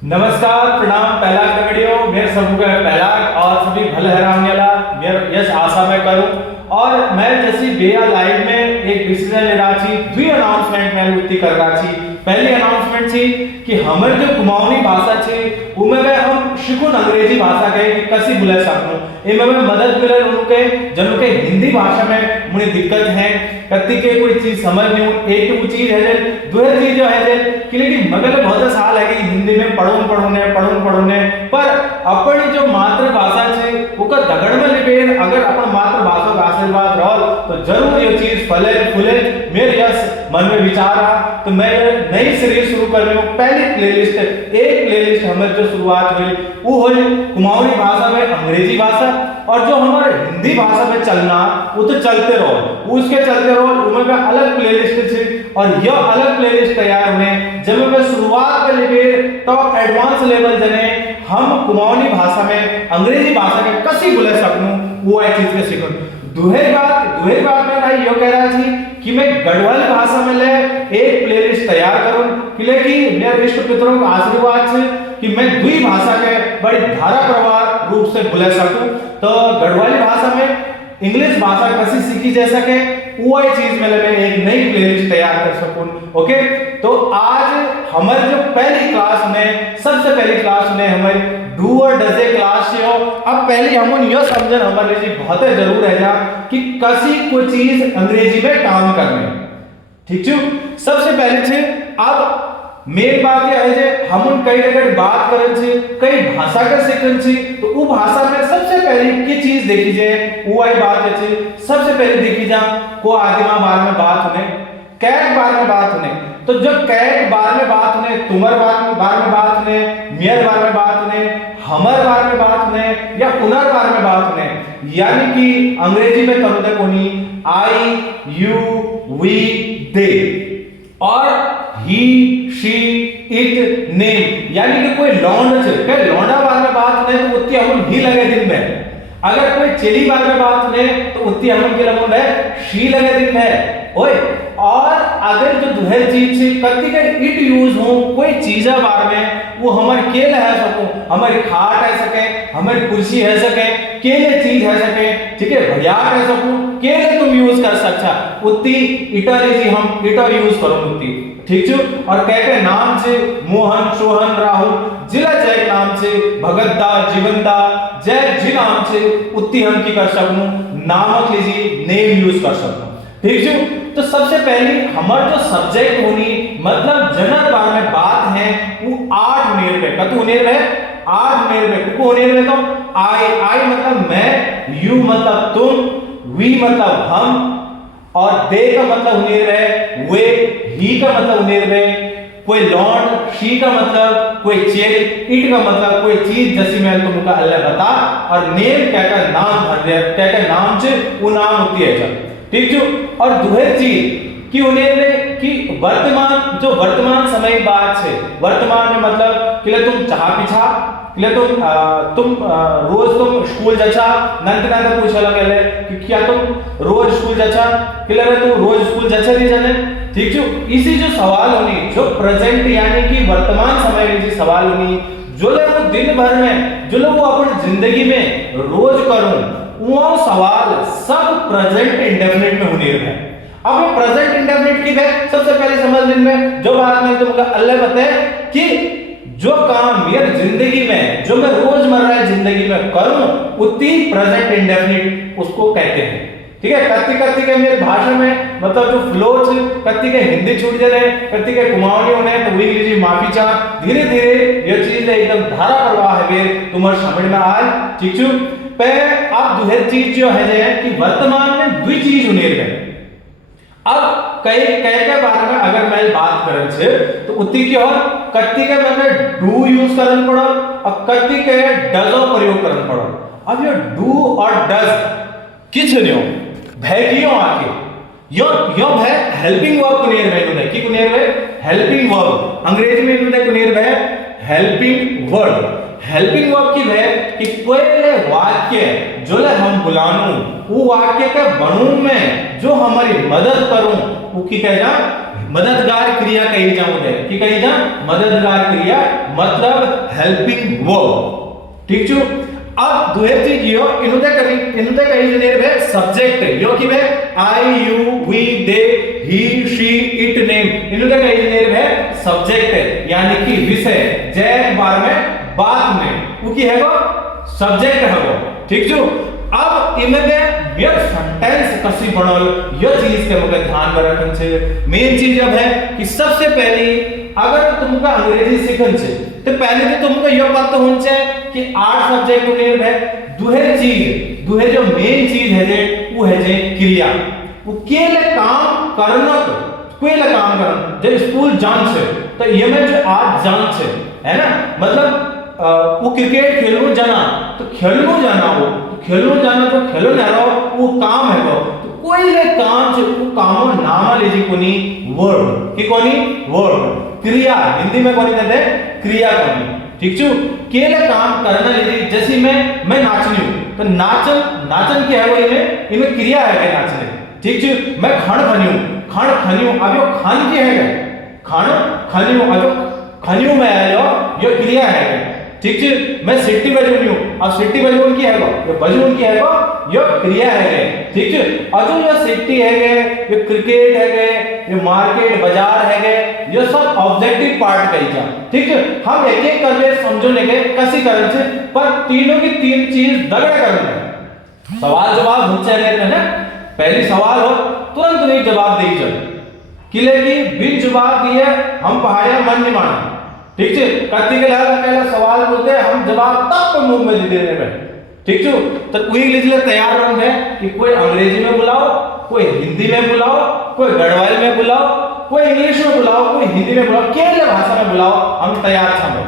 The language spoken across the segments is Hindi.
नमस्कार प्रणाम पहला वीडियो मेरे सबको पहला और सभी भले हरामनेला मेरे यश आशा में करूं और मैं जैसी बेया लाइव में एक डिसीजन ले रहा थी द्वि अनाउंसमेंट में उत्ती कर रहा थी। पहली अनाउंसमेंट थी कि हमर जो कुमाऊनी भाषा छे उमे में हम शिकुन अंग्रेजी भाषा के कसी बुला सकूं एमे में मदद मिले उनके जन के हिंदी भाषा में मुझे दिक्कत है कति के कोई चीज समझ नहीं एक तो चीज है दूसरी चीज जो है कि लेकिन मगर बहुत साल है कि हिंदी में पढ़ूने पर अपनी जो मातृभाषा छे ओकर दगड़ में लेबे अगर अपन मातृभाषा का आशीर्वाद रहल तो जरूर ये चीज फले फूले मेरे यस मन में विचार आ तो मैं नई सीरीज शुरू कर रही हूं। पहली प्लेलिस्ट हमारी जो शुरुआत हुई वो हुई कुमाऊनी भाषा में अंग्रेजी भाषा और जो हमारे हिंदी भाषा में चलना वो तो चलते रहो उसके चलते रहो उनमें अलग प्लेलिस्ट थी और यह अलग प्लेलिस्ट तैयार हुए जब मैं शुरुआत में लेके टॉप एडवांस लेवल जने हम कुमाऊनी भाषा में अंग्रेजी भाषा के कसी बोले सकूं वो आई चीज के सीखूं। दुहरी बात में भाई यो कह रहा थी कि मैं गढ़वाल भाषा में ले एक प्लेलिस्ट तैयार करूं कि मेरे इष्ट पितरों का आशीर्वाद से कि मैं द्वि भाषा के बड़ी धारा प्रवाह रूप से बोले सकूं तो गढ़वाली भाषा में इंग्लिश भाषा कैसे सीखी जा सके वो चीज में मैं एक नई प्लेलिस्ट तैयार कर सकूं। ओके तो आज हमारी जो पहली क्लास में सबसे पहली क्लास में हमारी डू और डजे क्लास से हो अब पहले हम यह समझन हमारे लिए बहुत जरूर है जा कि कसी कोई चीज अंग्रेजी में काम करने ठीक छू। सबसे पहले थे अब मेन बात यह है जे हम कई जगह बात करन छी कई भाषा के सीखन छी तो वो भाषा में सबसे पहले की चीज देखी जाए वो आई बात है सबसे पहले देखी जा को आदिमा बार में बात होने कैट बार में बात होने तो जब कैट बार में बात होने तुमर बार में बात होने मेयर बार में बात होने हमर बार में बात होने या उनर बार में बात होने यानी कि अंग्रेजी में तमुदे कोनी आई यू वी दे और ही शी इट नेम यानी कि कोई लौंड है के लौंडा बार में बात नहीं तो उतनी हम ही लगे दिन में अगर कोई चेली बार में बात नहीं तो उतनी हम के लगन में शी लगे दिन में ओए और अगर जो दुहर चीज से कति के इट यूज हो कोई चीजा बार में वो हमारे केल है सको हमारी खाट है सके हमारी कुर्सी है सके केले चीज है सके ठीक है भैया है सको केले तुम यूज कर सकता उतनी इटर इजी हम इटर यूज करो उतनी ठीक छो और कह नाम से मोहन सोहन राहुल जिला जय नाम से भगतदा जीवनदा जय जी नाम से उतनी हम की कर सकूं नामक लीजिए नेम यूज कर सकूं ठीक छो। तो सबसे पहले हमार जो सब्जेक्ट होनी मतलब जनक बार में बात है वो 8 नेर में कतु नेर में 8 नेर में को नेर में तो आई मतलब मैं यू मतलब तुम वी मतलब हम और दे का मतलब उनेर है वे ही का मतलब उनेर में कोई लॉन्ड शी का मतलब कोई चेल इट का मतलब कोई चीज जैसी मैं तुमका अल्लाह बता और नेम क्या का नाम भर दे क्या का नाम से वो नाम होती है ठीक जो और दुहर चीज कि उन्हें कि वर्तमान समय की बात है वर्तमान में मतलब कि तुम चाह पीछा कि तुम रोज तुम स्कूल जचा नंत ना पूछा लगे कि क्या तुम रोज स्कूल जचा कि तुम रोज स्कूल जचा नहीं जाने ठीक जो इसी जो सवाल होनी जो प्रेजेंट यानी कि वर्तमान समय में जो सवाल होनी जो लोग दिन भर में जो लोग अपनी जिंदगी में रोज करूं वो सवाल सब प्रेजेंट इंडेफिनिट में होने है। अब ये प्रेजेंट इंडेफिनिट की है सबसे पहले समझ लेने में जो बात मैं तुमको अल्लाह बताए कि जो काम मेरी जिंदगी में जो मैं रोजमर्रा जिंदगी में करूं उतनी प्रेजेंट इंडेफिनिट उसको कहते हैं ठीक है। कत्ती के मेरी भाषा में मतलब जो फ्लो कत्ती के हिंदी छूट जा रहे कत्ती के कुमाऊनी होने तो वही लीजिए माफी चाह धीरे धीरे ये चीज एकदम धारा प्रवाह है तुम्हारे समझ में आए ठीक छू पे अब दुहर चीज जो है कि वर्तमान में दुई चीज होने गए अब कई के बारे में अगर मैं बात करन छे तो उतनी की और कत्ती के मतलब डू यूज करन पड़ो और कत्ती के डजो प्रयोग करन पड़ो। अब ये डू और डज किछ नहीं भैगियों आके यो है हेल्पिंग वर्ब कुनेर में इन्होंने की कुनेर में हेल्पिंग वर्ब अंग्रेजी में इन्होंने कुनेर में हेल्पिंग वर्ब की है कि कोई वाक्य जो ले हम बुलानू वो वाक्य के बनू में जो हमारी मदद करूं वो की कह जा मददगार क्रिया कही जाऊं दे कि कही जा मददगार क्रिया मतलब हेल्पिंग वर्ब। ठीक छो। अब दुहे चीज यो इनुते कही जनेर वे सब्जेक्ट यो कि we I you we they he she it name इनुते कही जनेर वे सब्जेक्ट यानी कि विषय जे बार में बात में वो की है वो सब्जेक्ट है वो। ठीक छो। अब इमे में ये सेंटेंस कसी बनल ये चीज के मगे ध्यान में रखन छे। मेन चीज अब है कि सबसे पहली अगर तुमका अंग्रेजी सीखन छे तो पहले तो तुमको ये पता होना चाहिए कि 8 सब्जेक्ट उनेर है दुहे जो मेन चीज है जे वो है जे क्रिया वो केले काम करना कोईले काम करना जे स्कूल जान छे तो ये में जो आज जान छे है ना मतलब वो क्रिकेट खेलनो जाना तो खेलनो जाना वो खेलनो जाना तो खेलो ना रहो वो काम है वो तो कोईले काम छे वो काम नाम लेजी कोनी वर्ब की कोनी वर्ब क्रिया हिंदी में कोनी कहते हैं क्रिया कोनी। ठीक छो। केले काम करना लेजी जैसे मैं नाचनी हूं तो नाचन के है वो इनमें क्रिया है नाचने। ठीक छो। मैं खण खनियो अब यो खान की है खण खनियो अब यो खनियो में आयो यो क्रिया है। ठीक छे। मैं सिटी बजूनी हूं अब सिटी बजून की है ये बजून की है यो क्रिया है। ठीक छे। अजो यो सिटी है ये क्रिकेट है ये मार्केट बाजार है ये सब ऑब्जेक्टिव पार्ट कही जा। ठीक है। हम एक एक करके समझोने के कैसी करन छे पर तीनों की तीन चीज दगड़ करन सवाल जवाब होचे है पहली सवाल हो तुरंत नहीं जवाब दे चल किले की बिन जवाब दिए हम पहाड़िया मन नहीं माना। ठीक है। कत्ती के लाल पहला सवाल बोलते हैं हम जवाब तब तो मुंह में देने में। ठीक है। तो कोई लिए तैयार रंग है कि कोई अंग्रेजी में बुलाओ कोई हिंदी में बुलाओ कोई गढ़वाली में बुलाओ कोई इंग्लिश में बुलाओ कोई हिंदी में बुलाओ केरल भाषा में बुलाओ हम तैयार छे।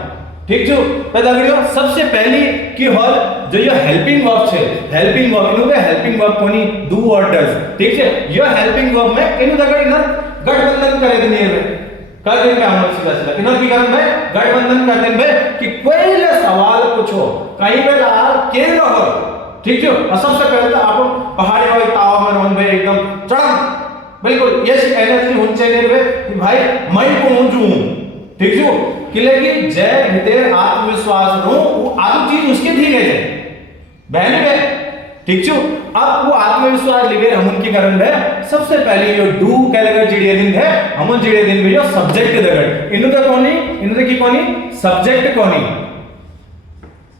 ठीक छो। तो दगड़ियों सबसे पहली की हॉल जो ये हेल्पिंग वर्ब छे हेल्पिंग वर्ब इनु के हेल्पिंग वर्ब कोनी डू और डज। ठीक है। ये हेल्पिंग वर्ब में इनु दगड़ इधर गठबंधन करे देने में कर देंगे हम सीधा इधर की करन में गठबंधन कर देंगे कि कोई ले सवाल पूछो कहीं पे लाल के रहो। ठीक है। और सबसे पहले तो आप पहाड़ी वाली ताव में रहन भाई एकदम चढ़ बिल्कुल यस एनर्जी होनी चाहिए रे कि भाई मैं पहुंचूं। ठीक है। किले की जय हितेर आत्मविश्वास रो वो आदि चीज उसके ठीक है बहन बे। ठीक छो। अब वो आत्मविश्वास लिबे हम उनकी करन है सबसे पहले यो डू कह लगा चिड़िया दिन है हम चिड़िया दिन में जो सब्जेक्ट दगड़ इनु का कोनी की कोनी सब्जेक्ट कोनी।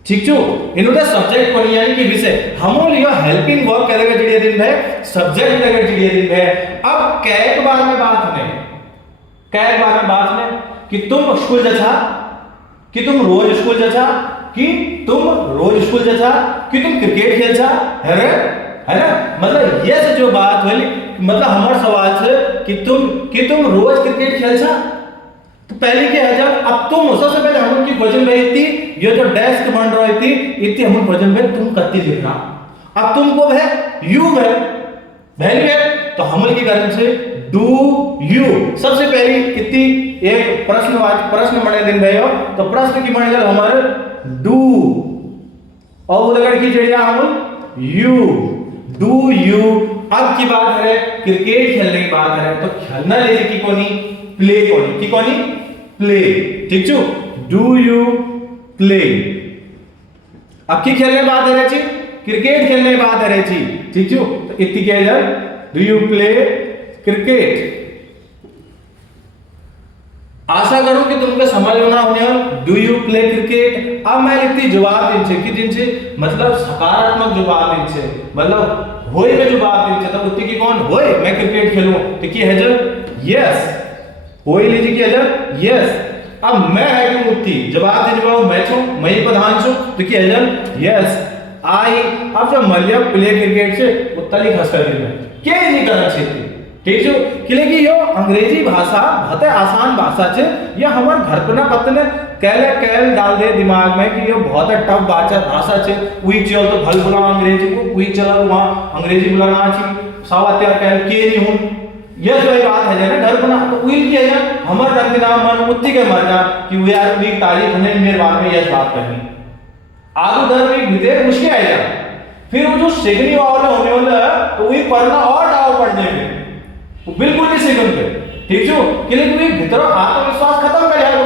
ठीक छो। इनु का सब्जेक्ट कोनी यानी कि विषय हम यो हेल्पिंग वर्ब कह लगा चिड़िया दिन है सब्जेक्ट लगा चिड़िया दिन है। अब कैक बार में बात में कि तुम स्कूल जछा कि तुम रोज स्कूल जछा कि तुम रोज स्कूल जछा कि तुम क्रिकेट खेलछा है ना मतलब ये से जो बात होली मतलब हमार सवाल छे कि तुम रोज क्रिकेट खेलछा तो पहले क्या है जब अब तुम सबसे पहले हम की क्वेश्चन रही थी ये जो डेस्क बन रही थी इतनी हम क्वेश्चन में तुम कत्ती लिख रहा अब तुमको है यू है पहले है तो हम की कारण से डू यू सबसे पहली कितनी एक प्रश्न बने दिन भयो तो प्रश्न की बने हमारे डू और उधर की चिड़िया हम यू डू यू। अब की बात है क्रिकेट खेलने की बात है तो खेलना लेजी की कोनी प्ले। ठीक छो। डू यू प्ले अब की खेलने बात है जी क्रिकेट खेलने बात है जी। ठीक छो। तो इतनी क्या है डू यू प्ले क्रिकेट। आशा करूं कि तुमको समझ में ना होने डू यू प्ले क्रिकेट। अब मैं इतनी जवाब दिन छे कि दिन छे मतलब सकारात्मक जवाब दिन छे मतलब होय के जवाब दिन छे तो उतनी की कौन होय मैं क्रिकेट खेलूं तो की है जब यस होय लीजिए की है जब यस। अब मैं है कि उतनी जवाब दे जवाब मैं छूं मैं ही प्रधान छूं तो की है जब यस आई। अब जब मल्य प्ले क्रिकेट से उत्तली खसकर दिन में के नहीं करना चाहिए। ठीक है। कि यो अंग्रेजी भाषा बहुत आसान भाषा छे ये हमर घर पे ना पतने कैल डाल दे दिमाग में कि ये बहुत टफ भाषा छे उई चल तो भल बुला अंग्रेजी को उई चला वहां अंग्रेजी बुलाना छी सावत्या कैल के नहीं हूं ये जो बात है ना घर बना तो उई के है हमर रंग नाम मन उत्ती के मर जा कि वो यार उई तारीख ने मेरे बारे में ये बात करनी आगू दर में भीतर मुश्किल आएगा फिर वो जो सीखने वाला होने वाला तो वही पढ़ना और डाव पढ़ने में बिल्कुल नहीं सीखेंगे। ठीक छो कि लेकिन भीतर आत्मविश्वास खत्म कर यार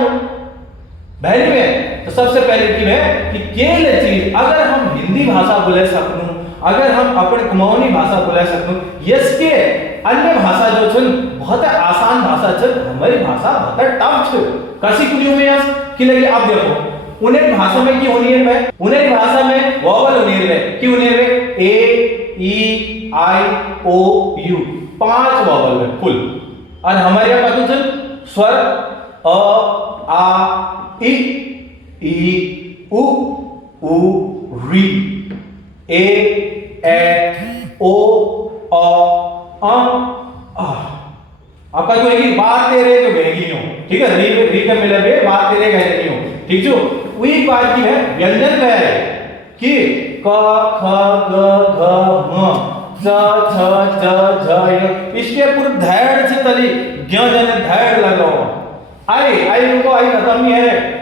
पहली में। तो सबसे पहले की है कि केले चीज अगर हम हिंदी भाषा बोले सकूं, अगर हम अपने कुमाऊनी भाषा बोले सकूं, इसके अन्य भाषा जो छन बहुत आसान भाषा छन, हमारी भाषा बहुत टफ छ। कसी कुलियों में यस कि लगे आप देखो उन्हें भाषा में की होनी है, उन्हें भाषा में वोवल होनी है, की होनी है ए ई आई ओ यू, 5 वोवल है कुल। और हमारे यहाँ कतु छन स्वर अ आ ई उ री, ए ओ आ। आपका जो है कि बात तेरे जो गएगी हो, ठीक है, री का मिला बे बात तेरे गएगी हो, ठीक जो वही बात की है व्यंजन में है कि क ख ग घ म च छ ज झ य, इसके पूरे धैर्य से तली ज्ञ जने धैर्य लगाओ। आई उनको आई खत्म ही है।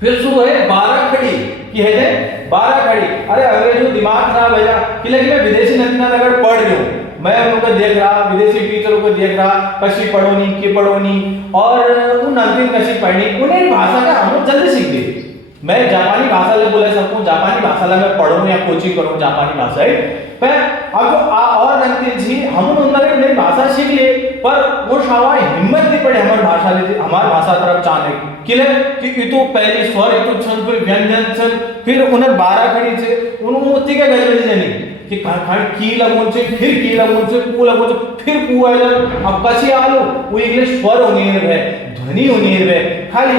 फिर शुरू है 12 खड़ी की है 12 खड़ी। अरे अंग्रेजों दिमाग खराब है कि लेकिन मैं विदेशी नंदिना नगर पढ़ रही हूँ, मैं उनको देख रहा, विदेशी टीचरों को देख रहा, कशी पढ़ोनी की पढ़ोनी और उन अंतिम कशी पढ़नी, उन्हें भाषा का हम जल्दी सीख गए। मैं जापानी भाषा ले बोले सकूं, जापानी भाषा ले मैं पढ़ूं या कोचिंग करूं जापानी भाषा है, पर अब जो और अंतिम जी हम उन्होंने नई भाषा सीख लिए, पर वो शावा हिम्मत नहीं पड़े हमारी भाषा ले, हमारी भाषा तरफ जाने की कि इतो पहले स्वर इतो छन, फिर व्यंजन छन, फिर उन्हें 12 खड़ी छे, उन्होंने उतनी का गजबजी जानी कि खाली की लगोन छे, फिर की लगोन छे, कू लगोन छे, फिर कू आइल, अब कसी आलो वो इंग्लिश स्वर होनी है, ध्वनि होनी है, खाली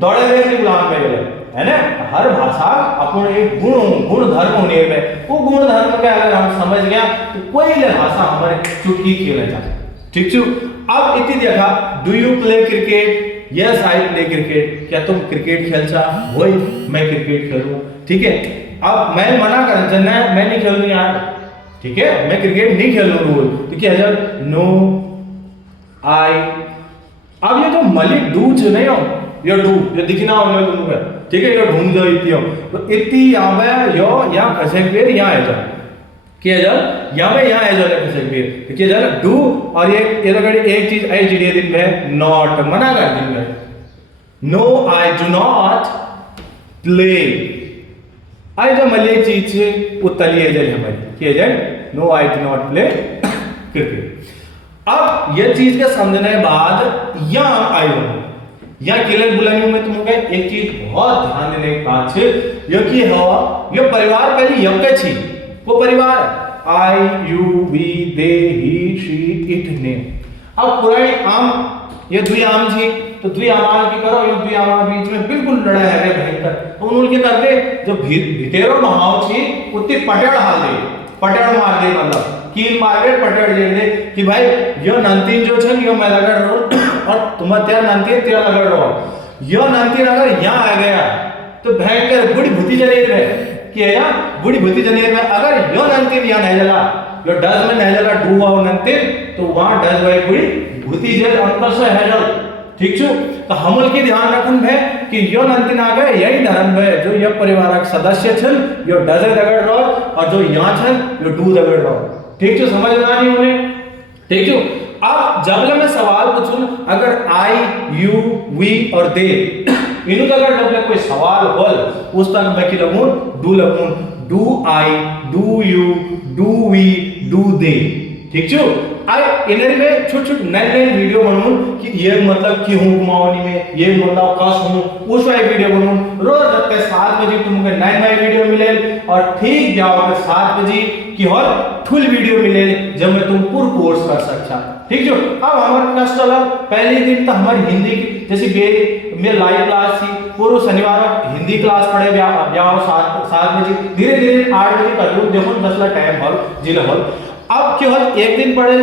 दौड़े हुए नहीं बुलान पे गए है ना। हर भाषा अपन एक गुण धर्म होने में, वो गुण धर्म के अगर हम समझ गया तो कोई ले भाषा हमारे चुटकी खेले जा। ठीक छू। अब इतनी देखा, do you play cricket? Yes I play cricket. क्या तुम क्रिकेट खेलचा? वही मैं क्रिकेट खेलूं, ठीक है। अब मैं मना कर जन्ना मैं नहीं खेलूं यार, ठीक है, मैं क्रिकेट नहीं खेलूं रोज, तो क्या है नो आई। अब ये जो मलिक डू छ नहीं हो, ये डू ये दिखना हो तुमको, ठीक है, ये ढूंढ जाओ इतियो, तो इति आवे यो या खसक पेर यहां आ जा, किया जा यहां में यहां आ जा खसक पेर, तो किया जा डू। और ये लगड़ी एक चीज आई जीडी दिन में नॉट मना कर दिन में, no I do not play. I जो मले चीज है वो तलिए जाए हमारी, किया जाए no I do not play cricket. अब ये चीज के समझने के बाद यहां आई हूं या किले बुलानी में तुमको एक चीज बहुत ध्यान देने की बात है, यो कि हवा यो परिवार पहले यम के छी, वो परिवार I you we they he she it ने। अब पुरानी आम ये दुई आम छी, तो दुई आम की करो, ये दुई आम बीच में बिल्कुल लड़ाई है भयंकर, तो उन के करते जो भितेरो महाव छी उतनी पटेड़ हाल दे, पटेड़ मार दे, मतलब कील मार के पटेड़ दे कि भाई यो नंतीन जो छन यो मैं लगा रहो और तुम त्यार नंतीन तेरा लगा रहो, यो नंतीन अगर यहाँ आ गया तो भयंकर बुढ़ी भूती जनेर में कि है या बुढ़ी भूती जनेर में अगर यो नंतीन यहाँ नहीं जला, यो डज में नहीं जला डू आओ नंतीन, तो वहां डज भाई बुढ़ी भूती जल अंतर से है जल, ठीक छू। तो हमल की ध्यान रखन है कि यो नंतीन आ गए यही धर्म है जो यह परिवार सदस्य छन यो डज रगड़ रहो और जो यहाँ छन यो डू रगड़ रहो, ठीक छो, समझ में आनी उन्हें, ठीक छो। अब जब मैं सवाल पूछूं अगर आई यू वी और दे इन्हों अगर जब कोई सवाल बोल उस तक मैं की लगूं डू लगूं, do I do you do we do they, ठीक छो। आई इनर में छोट छोट नए नए वीडियो बनूं कि ये मतलब कि हूं कुमाऊनी में, ये मतलब कस हूं, उस वाली वीडियो बनूं रोज रात 7 बजे तुमको नए नए वीडियो मिले और ठीक जाओ 7 बजे की और फुल वीडियो मिले जब मैं तुम पूरा कोर्स कर सकता, ठीक जो। अब हमारे क्लास चला पहले दिन तो हमारी हिंदी की जैसे मेरे लाइव क्लास थी, पूरा शनिवार हिंदी क्लास पढ़े ब्याह 7 बजे, धीरे धीरे 8 बजे कर दूं, देखो 10 ला टाइम हॉल जिला हॉल। अब केवल एक दिन पढ़े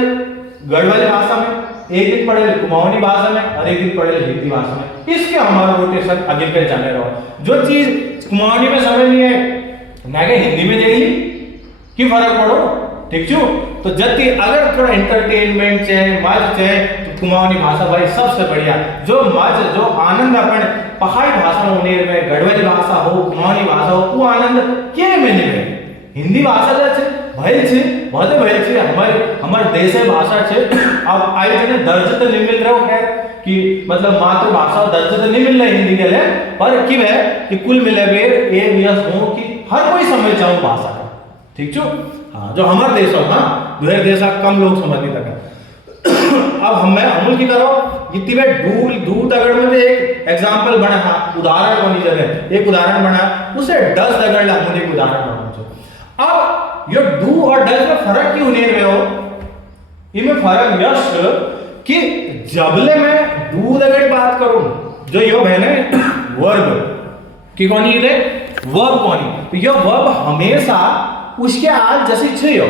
गढ़वाली भाषा में, एक दिन पढ़े कुमाऊनी भाषा में और एक दिन पढ़े हिंदी भाषा में, इसके हमारा रोटेशन आगे के जाने रहो। जो चीज कुमाऊनी में समझ नहीं है ना के हिंदी में देख ली की फर्क पड़ो, ठीक छू। तो जति अगर थोड़ा एंटरटेनमेंट चाहिए मज चाहिए तो कुमाऊनी भाषा भाई सबसे बढ़िया, जो मज जो आनंद अपन पहाड़ी भाषा होने में गढ़वाली भाषा हो कुमाऊनी भाषा हो वो आनंद के में नहीं है। हिंदी भाषा जो है भइल छे बहुत भइल छे, हमारे देश भाषा छे। अब आई जने दर्ज तो नहीं मिल रहा है कि मतलब मातृभाषा दर्ज तो नहीं मिल रहा हिंदी के लिए, पर कि है कि कुल मिले बेर ए यस हो कि हर कोई समझ जाओ भाषा का, ठीक छो। हाँ जो हमारे देश हो, हाँ दूसरे देश कम लोग समझ नहीं लगा। अब हमें अमूल की करो इतनी में दूध अगर में एक एग्जांपल बना, हाँ उदाहरण बनी जगह एक उदाहरण बना, उसे डस अगर ला मुझे एक उदाहरण बना। अब ये डू और डस में फर्क क्यों नहीं रहे हो, इनमें फर्क यश कि जबले में दूध अगर बात करूं जो यो बहने वर्ब कि कौन ये वर्ब कौन, तो ये वर्ब हमेशा उसके आज जैसे चाहिए,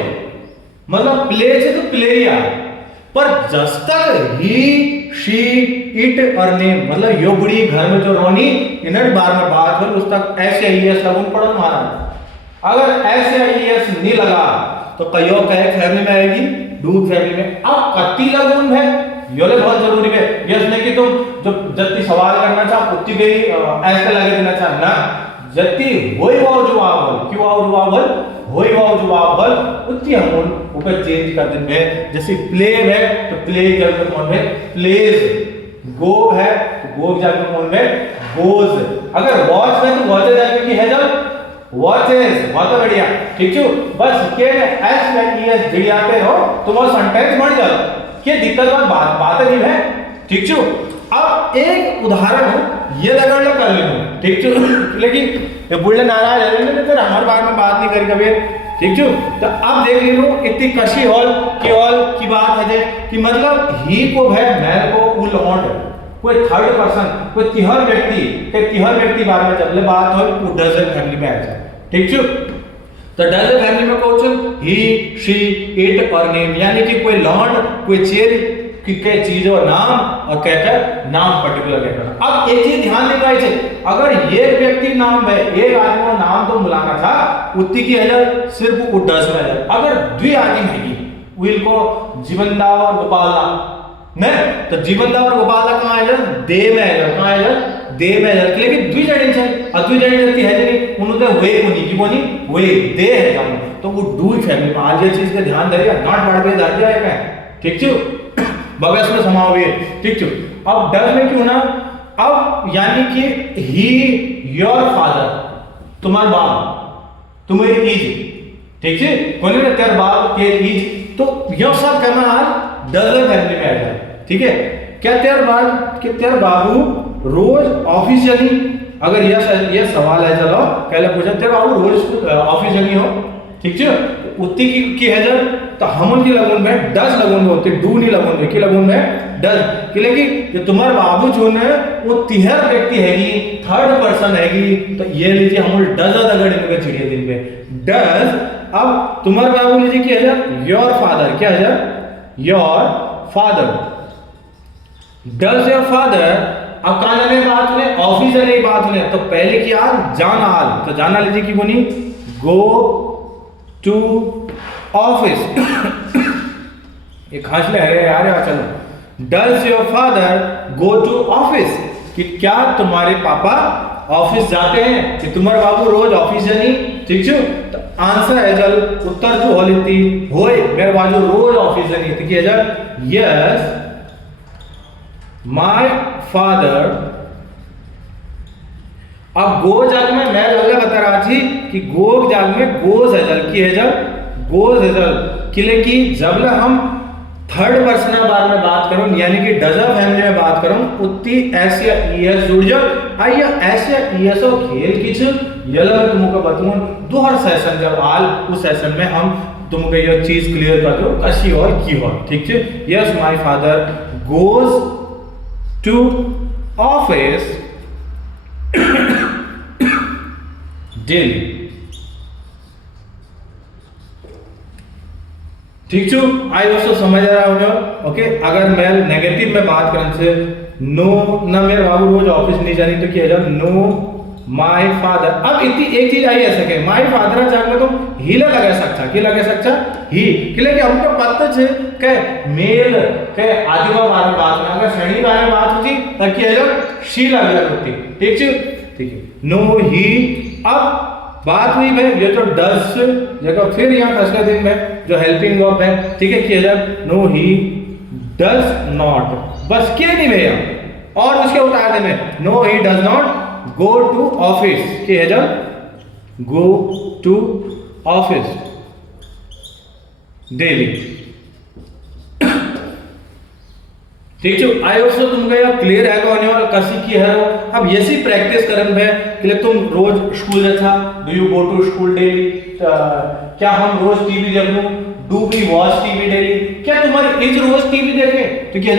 मतलब प्ले से तो प्ले ही आए, पर जब तक ही शी इट और नेम मतलब यो बुढ़ी घर में जो रोनी इनट बार में बात हो उस तक ऐसे एस लगून पड़ो मारा। अगर ऐसे एस नहीं लगा तो कयो कहे फैमिली में आएगी, दूध फैमिली में। अब कत्ती लगून है योले बहुत जरूरी है, यस नहीं कि तुम जो जत्ती सवाल करना चाह उतनी गई ऐसे लगे देना चाह ना, जत्ती होई वाव जवाब क्यों आओ जवाब होई वाव जवाब उतनी हम ऊपर चेंज कर देंगे। जैसे प्ले है तो प्ले जगह कौन है प्लेज, गो है तो गो जगह कौन है गोज, अगर वॉच है तो वॉच जगह की है जब वॉचेस, बहुत बढ़िया, ठीक है। बस के एस या ईएस जड़ी आते हो तो वो सेंटेंस बन जाओ, क्या दिक्कत बात नहीं है, ठीक है। अब एक उदाहरण ये लगन कर लेना, ठीक है, लेकिन ये बुढ़े नाराज है तो हमारे बारे में बात नहीं करी कभी, ठीक है। तो अब देख लो इतनी कशी हॉल की बात है कि मतलब ही को है मैल को उल ऑन कोई थर्ड पर्सन कोई तिहर व्यक्ति बारे में जब ले बात हो वो डजन फैमिली में आ जाए, ठीक है। तो डजन फैमिली में क्वेश्चन ही शी इट और नेम यानी कि कोई लॉन्ड कोई चेयर कि के चीज और नाम और कहकर नाम पर्टिकुलर कहकर। अब एक चीज ध्यान देना है, अगर एक व्यक्ति नाम है एक आदमी का नाम तो बुलाना था उतनी की है सिर्फ वो डज में है। अगर द्वि आदमी हैगी विल को जीवनदा और गोपालदा नहीं तो जीवनदा और गोपालदा कहां है दे में है, कहां है दे में है, लेकिन द्विजड़ी है अद्विजड़ी व्यक्ति है नहीं उन्होंने वे कोनी की कोनी वे दे है हम तो वो डू फैमिली में आज ये चीज का ध्यान रखिएगा, नॉट बढ़ के दर्जा है, ठीक है, बगस में समावे, ठीक है। अब डज में क्यों ना, अब यानी कि ही योर फादर तुम्हारा बाप तुम्हारी इज, ठीक है, कोने ने तेरे बाप के इज, तो यह सब कहना हाल डज फैमिली में आ जाए, ठीक है। क्या तेरे बाप के तेरे बाबू रोज ऑफिस जानी, अगर यह सवाल है चलो पहले पूछा तेरे बाबू रोज ऑफिस जानी हो, ठीक है, उतनी की है जब तो हम की लगन में डज लगन में होते डू नहीं लगन में की लगन में डज कि, लेकिन ये तुम्हारे बाबू जो है वो तिहर व्यक्ति हैगी थर्ड पर्सन हैगी, तो ये लीजिए हम डज अगर इनके चिड़िया दिन पे डज। अब तुम्हारे बाबू लीजिए क्या है योर फादर, क्या है your father, does your father. अब कहां जाने बात में ऑफिस जाने की बात में तो पहले की यार जाना हाल, तो जाना लीजिए कि बोनी गो टू ऑफिस ये खास ले है यार चलो। Does your father go to office कि क्या तुम्हारे पापा ऑफिस जाते हैं, कि तुम्हारे बाबू रोज ऑफिस जानी, ठीक है। तो आंसर है जल उत्तर जो हो लेती होए मेरे बाबू रोज ऑफिस जानी, तो क्या जल यस माय फादर। अब गो जाग में मैं पहले बता रहा थी कि गो जाग में गोज है जल की है जल गोज है जल किले की जब हम थर्ड पर्सन बारे में बात करूं यानी कि डजा फैमिली में बात करूं उतनी ऐसे ईएस जुड़ जाओ आइए ऐसे ईएस और खेल किच यला मैं तुमको बताऊं दो हर सेशन जब आल उस सेशन में हम तुमको ये चीज क्लियर कर दो कशी और की हो, ठीक है। Yes my father goes to office daily, ठीक छो आई दोस्तों समझ आ रहा होगा, ओके। अगर मैं नेगेटिव में बात करने से नो ना मेरे बाबू रोज ऑफिस नहीं जानी तो क्या जाए नो माय फादर। अब इतनी एक चीज आई ऐसे के माय फादर जाग में तो हीला लगा सकता कि लगा सकता ही कि लेकिन हमको पता है के मेल के आदिवा बारे में बात में अगर श्रेणी बारे में बात होती तो क्या जाए शी लग जाती, ठीक है, ठीक है। नो ही अब बात हुई भाई ये जो डज जगह फिर यहाँ फंसका दिन में जो हेल्पिंग वर्ब है, ठीक है, किया जाए नो ही डज नॉट, बस के नहीं भैया, और उसके उतार दे में no he does not go to office, के है जब गो टू ऑफिस डेली। ठीक है, आई होप सो तुमको यह क्लियर है होने वाला कसी की है। अब ऐसी प्रैक्टिस करन है कि तुम रोज स्कूल जाता, do you go to school daily, क्या हम रोज टीवी देखूं, do we watch TV daily, क्या तुम्हारी एज रोज टीवी देखे, तो क्या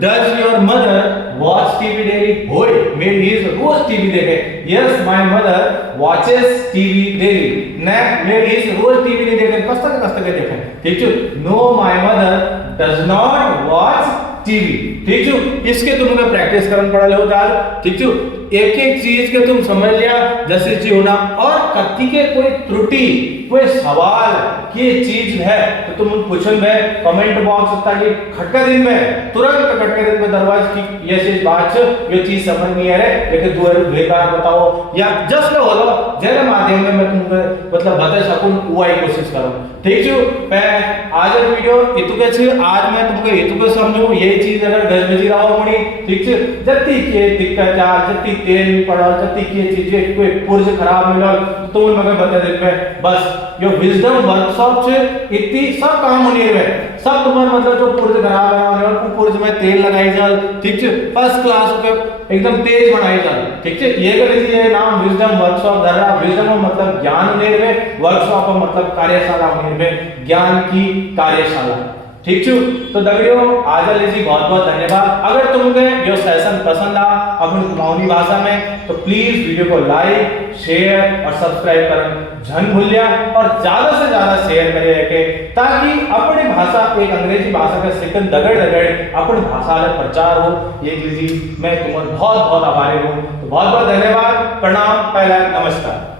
does your mother watch TV daily, होय मेरी एज रोज टीवी देखे, yes my mother watches TV daily, ने मेरी एज रोज टीवी नहीं देखे, कस्त के देखे। ठीक है, no my mother does not watch TV. ठीक है, इसके तुमने प्रैक्टिस करन पड़ा लो दाल। ठीक है, एक एक चीज के तुम समझ लिया जैसे चीज होना, और कति के कोई त्रुटि कोई सवाल की चीज है तो तुम पूछन में कमेंट बॉक्स होता है खटका दिन में तुरंत खटका दिन में दरवाज की ये चीज बात ये चीज समझ नहीं आ रहे लेकिन दो बेकार बताओ या जस्ट होलो जेरे माध्यम में मैं तुमको मतलब बता सकूं वो आई कोशिश करो। ठीक है, मैं आज वीडियो इतुके छे, आज मैं तुमको इतुके समझू ये चीज अगर गजबजी रहो मणी। ठीक है, जति के दिक्कत आ जति तेल पड़ा जति के चीजें कोई पुर्ज खराब मिलल तो उन मगे बता दे बस यो विजडम वर्कशॉप से इतनी सब काम होने है, सब तुम्हारे मतलब जो पुर्ज खराब है और पुर्ज में तेल लगाई जाल। ठीक है, फर्स्ट क्लास पे एकदम तेज बनाई जाल। ठीक है, ये कर लीजिए नाम विजडम वर्कशॉप धरा, विजडम मतलब ज्ञान होने में, वर्कशॉप मतलब कार्यशाला होने में, ज्ञान की कार्यशाला। ठीक है, तो दगड़ियों आज लीजिए बहुत बहुत धन्यवाद। अगर तुमको ये सेशन पसंद आ अपनी कुमाऊनी भाषा में तो प्लीज वीडियो को लाइक शेयर और सब्सक्राइब करना झन भूलिया और ज्यादा से ज्यादा शेयर करे ताकि अपनी भाषा एक अंग्रेजी भाषा का सिकन दगड़ अपनी भाषा में प्रचार हो। ये लीजिए मैं तुम्हारा बहुत बहुत आभारी हूँ। तो बहुत बहुत धन्यवाद, प्रणाम, पहला नमस्कार।